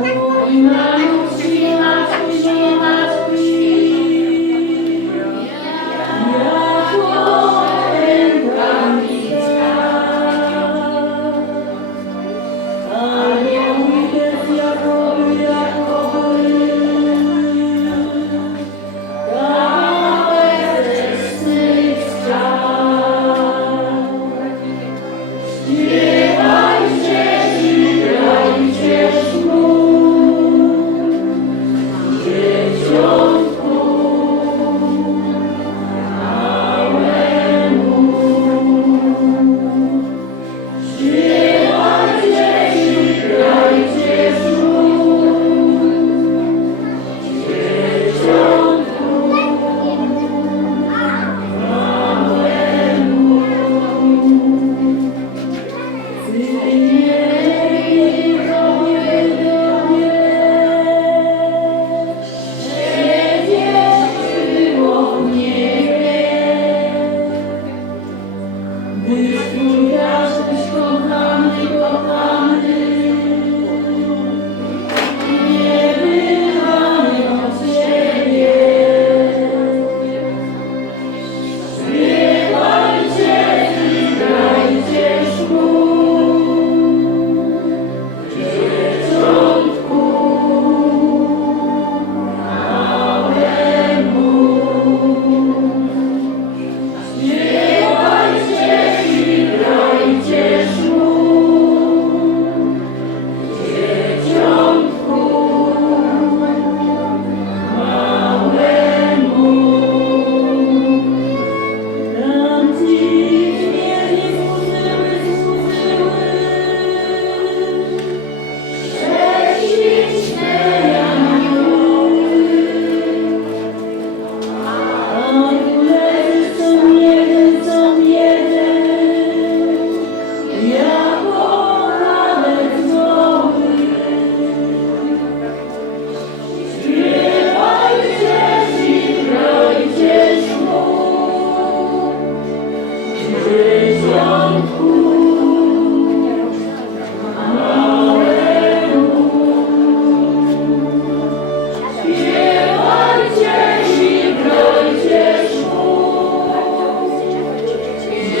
Oh,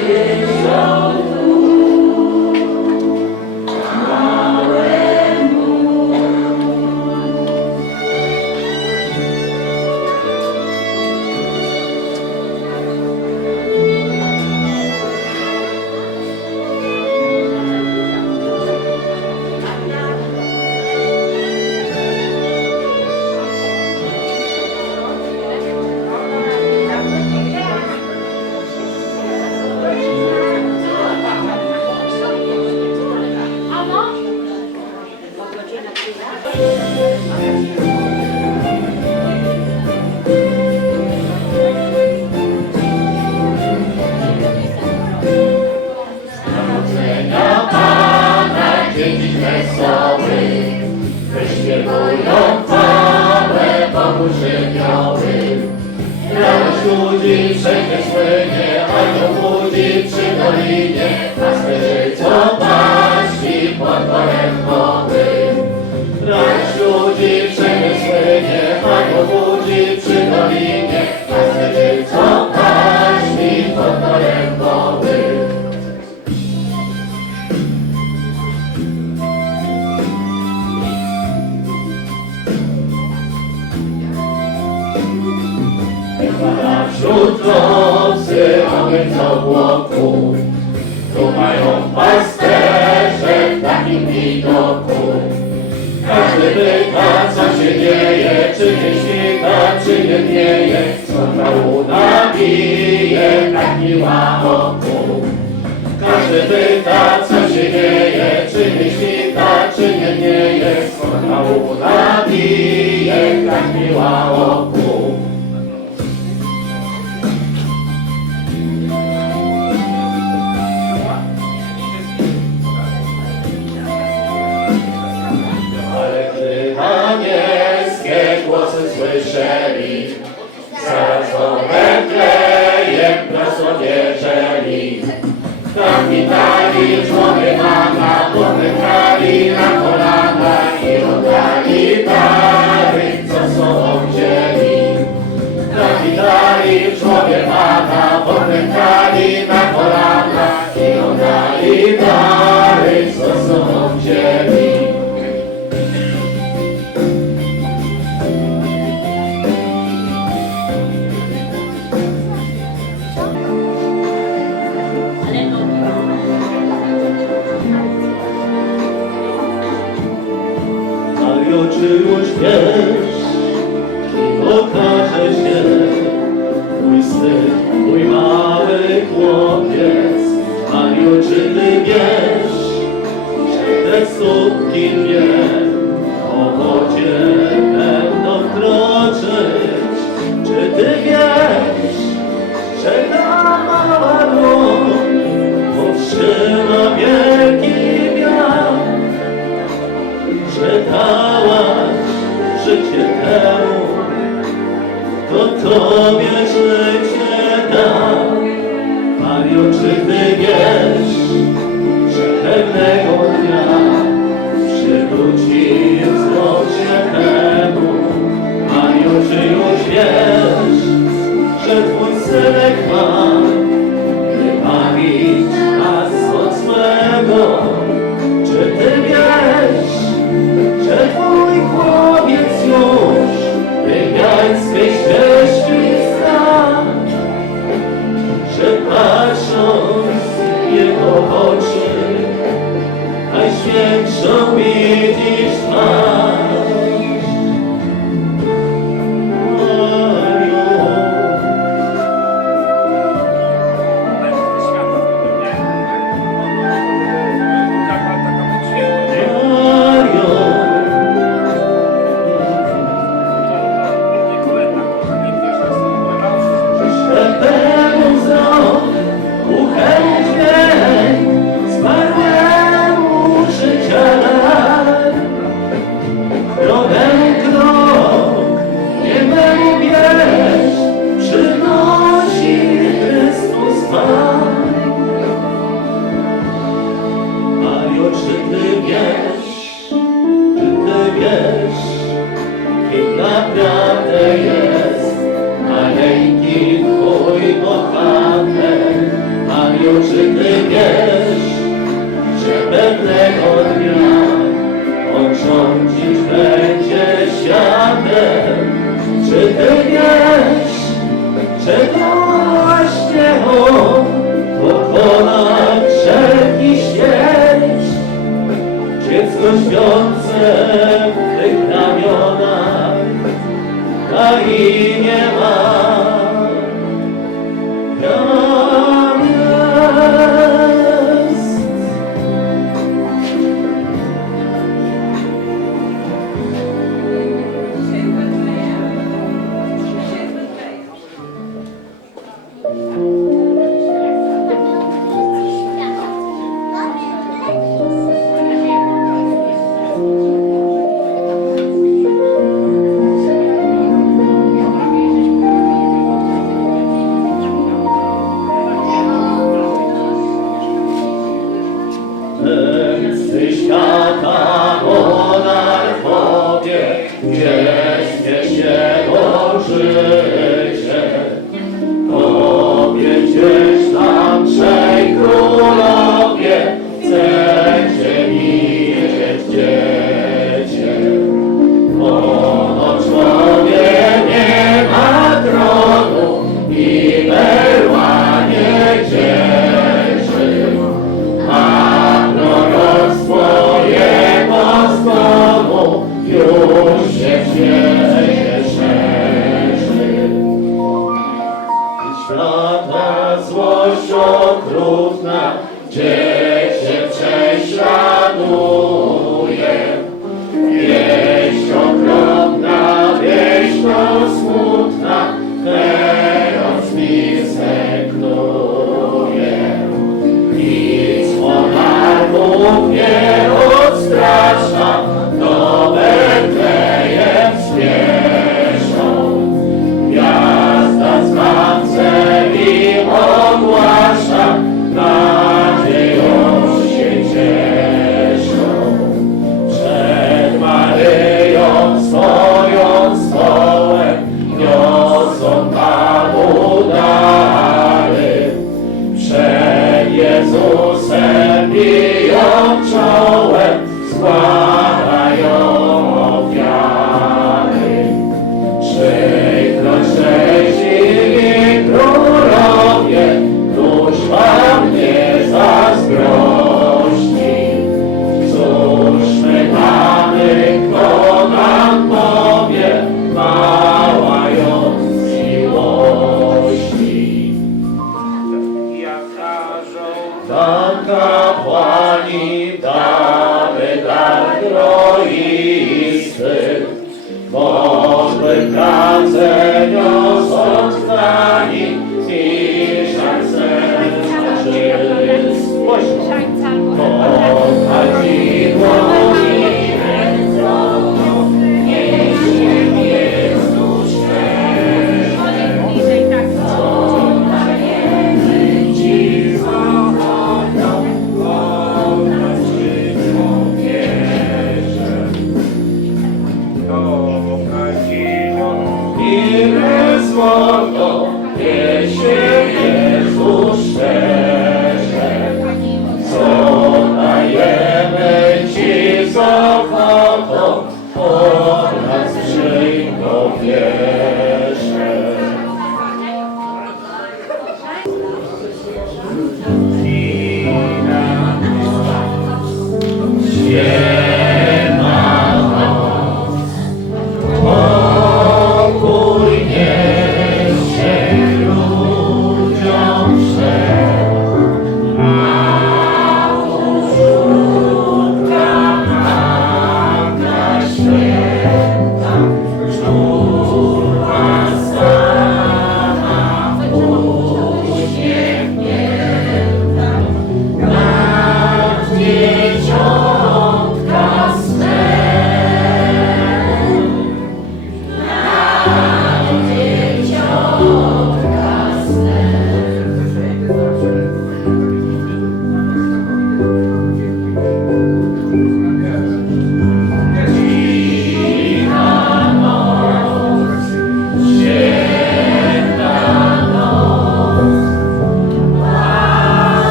Jesus. Tu mają pasterze w takim widoku. Każdy pyta, co się dzieje, czy nie świta, czy nie wieje, co na łuna bije, taki ma opór. Każdy pyta, co się dzieje, czy nie świta, czy nie wieje, co na łuna bije, taki ma opór. 서면 السلام. Ile złoto,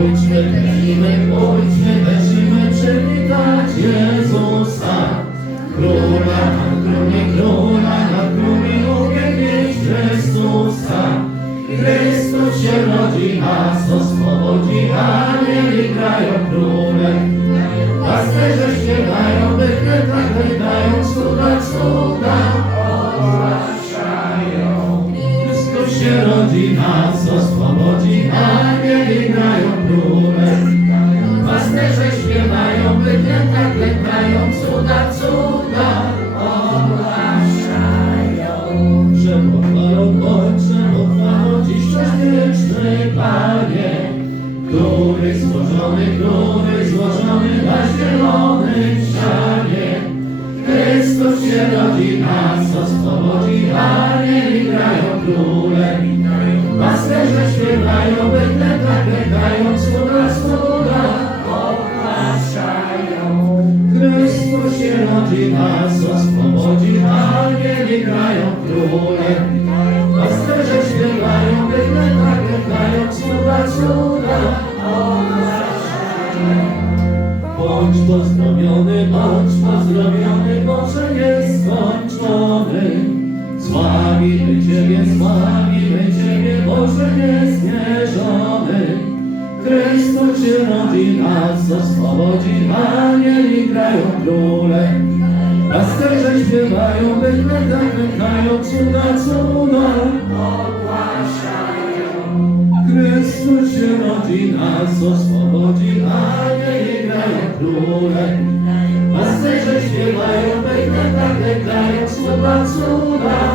Pójdźmy, pijmy, pójdźmy, weźmy przywitać Jezusa. Króla, na krónie króla, na krónie uwielbić Chrystusa. Chrystus się rodzi, nas oswobodzi, a pozdrowiony bądź, pozdrowiony Boże nieskończony. Sławimy Ciebie, sławimy Ciebie, Boże niezmierzony. Chrystus się rodzi nas, oswobodzi anieli grają króle. Pasterze śpiewają, wyklęta klękają, cuda, cuda. Chrystus się rodzi nas, oswobodzi anieli дуре, а все же співаю, пийте та не даємо слова суда.